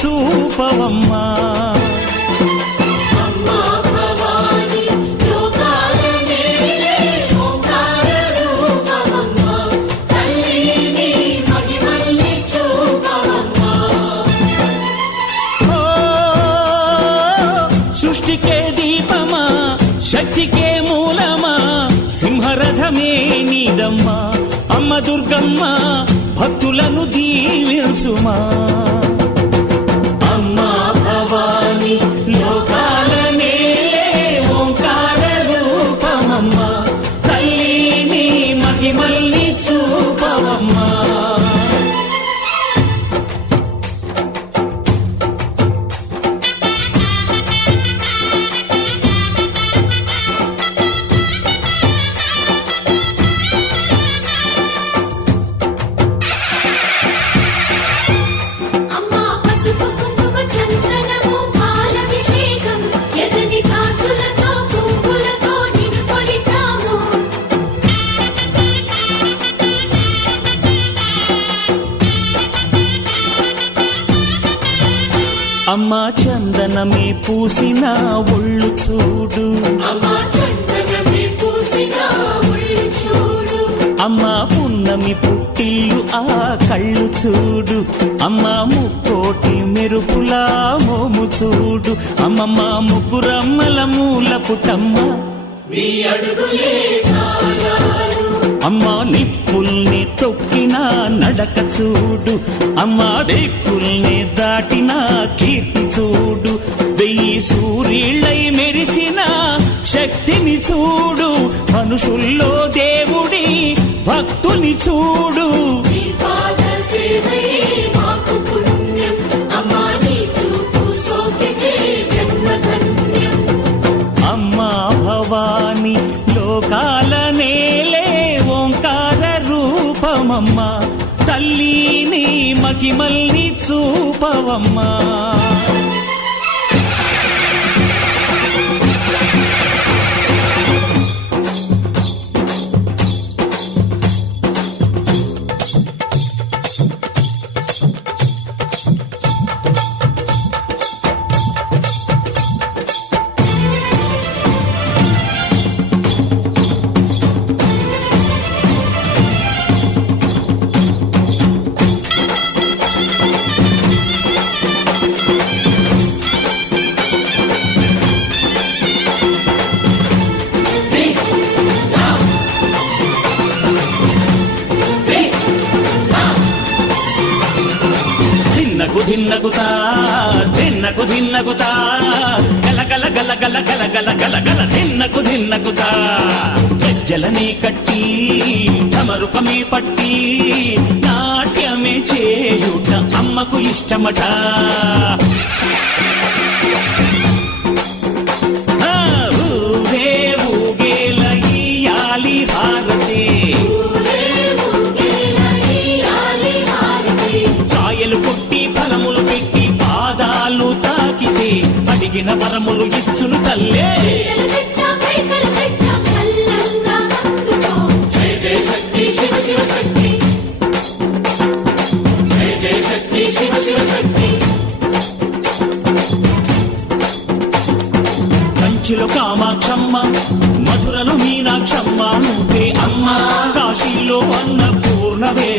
చూపవమ్మా. సృష్టికే దీపమా, శక్తికే మూలమా, సింహరథమే నీదమ్మా. అమ్మ దుర్గమ్మ భక్తులను దీవించుమా. అమ్మా భవాని లోకాల నేలే ఓంకార రూపమమ్మా, తల్లిని మహిమల్ని చూపవమ్మా. అమ్మా చందనమే పూసిన ఒళ్ళు చూడు, అమ్మా పున్నమి పుట్టిల్లు ఆ కళ్ళు చూడు, అమ్మా ముక్కోటి మెరుపులా మోము చూడు. అమ్మమ్మ ముగ్గురమ్మల మూల పుటమ్మ, అమ్మా నిప్పుల్ని తొక్కిన నడక చూడు, అమ్మా దిక్కుల్ని దాటిన కీర్తి చూడు. 1000 సూర్యుళ్ళై మెరిసిన శక్తిని చూడు, మనుషుల్లో దేవుడి భక్తుని చూడు. అమ్మా భవాని లోకాల నేలే ఓంకార రూపమమ్మా, తల్లిని మహిమల్ని చూపవమ్మా. ధిన్నగుతా ధిన్నకు ధిన్నగుతా గల గల గల గల గల గల గల గల ధిన్నగుతా. గజ్జలనే కట్టి ఢమరుకమే పట్టి నాట్యమే చేయుట అమ్మకు ఇష్టమట. ఊరే ఊగేల ఇయ్యాలి హారతి, కాయలు కొట్టి ఫలములు పెట్టి పాదాలు తాకితే అడిగిన వరములు ఇచ్చును తల్లే. కంచిలో కామాక్షమ్మ, మధురలో మీనాక్షమ్మ నువ్వే అమ్మ, కాశీలో అన్నపూర్ణవే,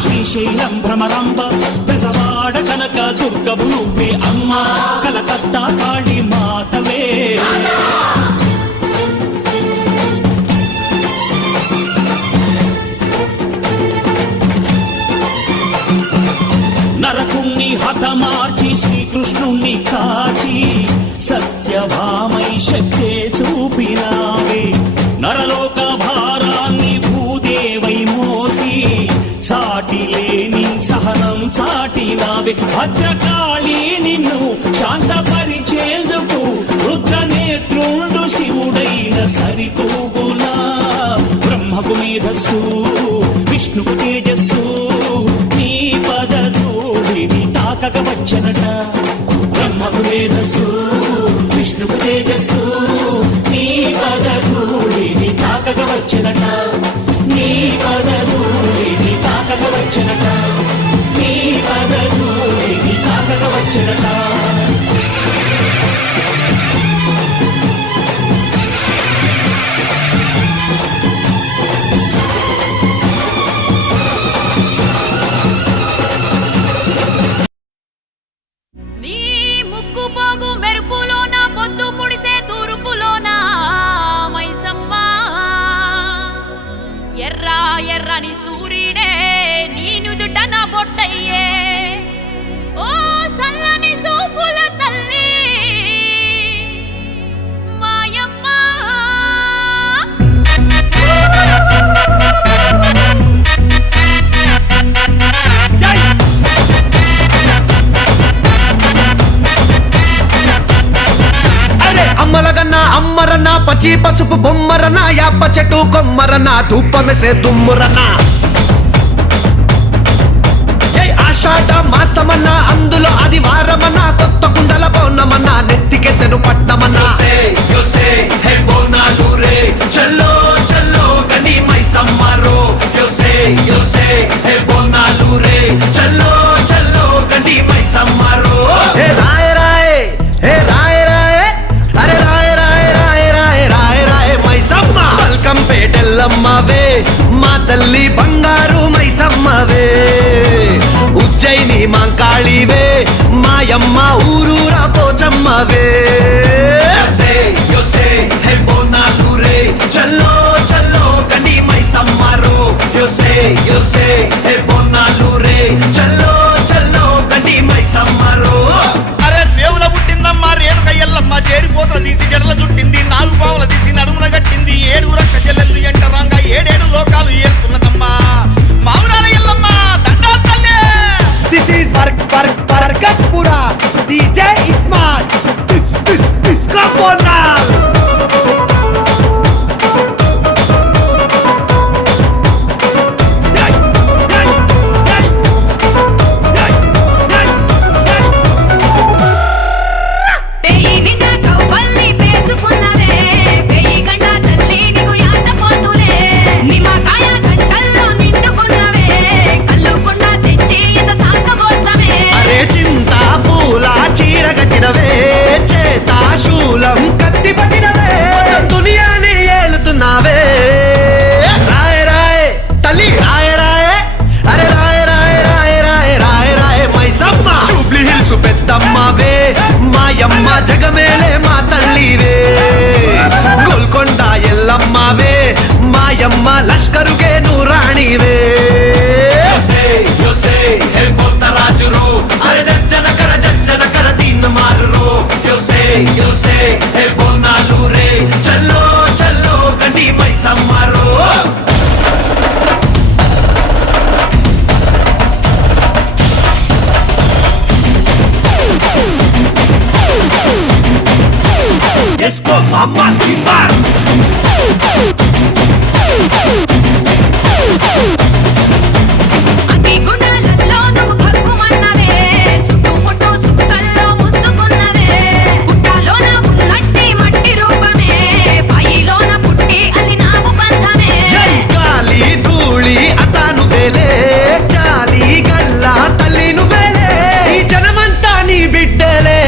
శ్రీశైలం భ్రమరాంబ, బెజవాడ కనక దుర్గవు నువ్వే అమ్మ, కలకత్తా కాళీ మాతవే. నరకుణ్ణి హతమార్చి శ్రీకృష్ణుణ్ణి కాచి సత్యభామై శక్తే చూపినావే. నరలోక భారాన్ని భూదేవై మోసి సాటి లేని సహనం చాటినావే. భద్రకాళి నిన్ను శాంతపరిచేందుకు రుద్రనేత్రుండు శివుడైన సరితూగులా. బ్రహ్మకు మేధస్సు విష్ణుకు తేజస్సు, నీ పదధూళిని తాకక వచ్చనట. బ్రహ్మకు మేధస్సు విష్ణుకు తేజస్సు, నీ పదధూళిని తాకక వచ్చనట. నీ పదధూళిని తాకక వచ్చనట. నీ పదధూళిని వచ్చెనట ఎర్రని సూర్యుడే నీ నుదుట నా బొట్టయ్యే ఓ సల్లని సూపుల తల్లి మాయమ్మ అమ్మలగన్నా అమ్మరన్నా పచ్చి పసుపు బొమ్మరన్నా యాప చెట్టు కొమ్మరన్నా ధూపమెసే దుమ్మురన్నా ఆషాఢ మాసమన్నా అందులో ఆదివారమన్నా కొత్త కుండల పౌర్ణమన్నా నెత్తికెత్తెను పట్నమన్నా చల్లో చల్లో గని మైసమ్మరో చల్లో చల్లో గని మైసమ్మరో హే రాయ రాయ హే రాయ రాయ అరే రాయ రాయ రాయ రాయ రాయ రాయ మైసమ్మ వెల్కమ్ పేటెల్లమ్మవే మా తల్లి బంగారు మైసమ్మవే ఉజ్జయిని మాంకాళివే మాయమ్మ ఊరూరా పోచమ్మవే చల్లో చల్లో గని మైసమ్మరో చల్లో చల్లో గని మైసమ్మరో అరే దేవుల పుట్టిందమ్మా రేణుక ఎల్లమ్మ చేరిపోతల తీసి జడల చుట్టింది నాలుగు పావుల తీసి నడుమున గట్టింది ఏడు రక్క చెల్లెళ్ళు ఎంటరాంగా ఏడేడు లోకాలు ఏలుతున్నదమ్మా మావురాల ఎల్లమ్మ దండా తల్లే. This is Bargatpura. DJ Ismat. This come on now. పెయి నింద కౌపల్లి పేసుకున్నవే పెయి గంట తల్లి నీకు యాట పోతులే నిమ్మకాయ గంటల్లో నిండుకున్నవే కల్లు కుండ తెచ్చి ఇంత సాకబోస్తవే అరే చింత పూల చీర కట్టినవే చేత శూలం కత్తి పట్టినవే దునియాని ఏలుతున్నావే రాయ రాయ తల్లి రాయ రాయ అరే రాయ రాయ రాయ రాయ రాయ రాయ మైసమ్మ జూబ్లీ హిల్స్ పెద్దమ్మవే మాయమ్మ జగమేలే మా తల్లివే గోల్కొండ ఎల్లమ్మవే మాయమ్మ లష్కరుగే నూరాణివే రాజురో అరే జజ్జన కర దీన్ మారురో బోనాలు రే చల్లో చల్లో గండి మైసమ్మరో Esco mama timbar. అగ్గి గుండాలలో నువ్వు భగ్గుమన్నవే సుట్టుముట్టు సుక్కల్లో ముద్దుకున్నవే పుట్టలోన ఉన్నట్టి మట్టి రూపమే పైలోన పుట్టి అల్లినావు బంధమే గాలి ధూళి అతాను వేలే చాలి గల్ల తల్లి నువ్వేలే ఈ జనమంతా నీ బిడ్డలే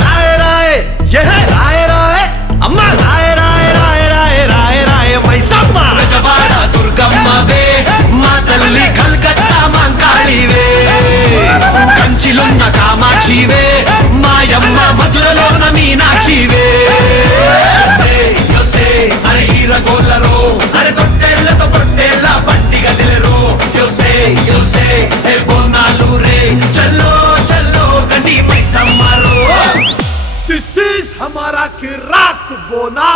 రాయ రాయ రాయ రాయ అమ్మ రాయ రాయ రాయ రాయ రాయ రాయ మైసమ్మ బెజవాడ దుర్గమ్మవే మా తల్లి కల్కత్తా మాంకాళివే కంచిలున్న కామాక్షివే మాయమ్మ మధురలోన మీనాక్షివే అరే హీరగోళ్ళరో అరే తొట్టెళ్ళతో పొట్టేళ్ళ పండిగ దిలరో బోనాలు రే చల్లో చల్లో గండి మైసమ్మరో This is हमारा किराक बोना.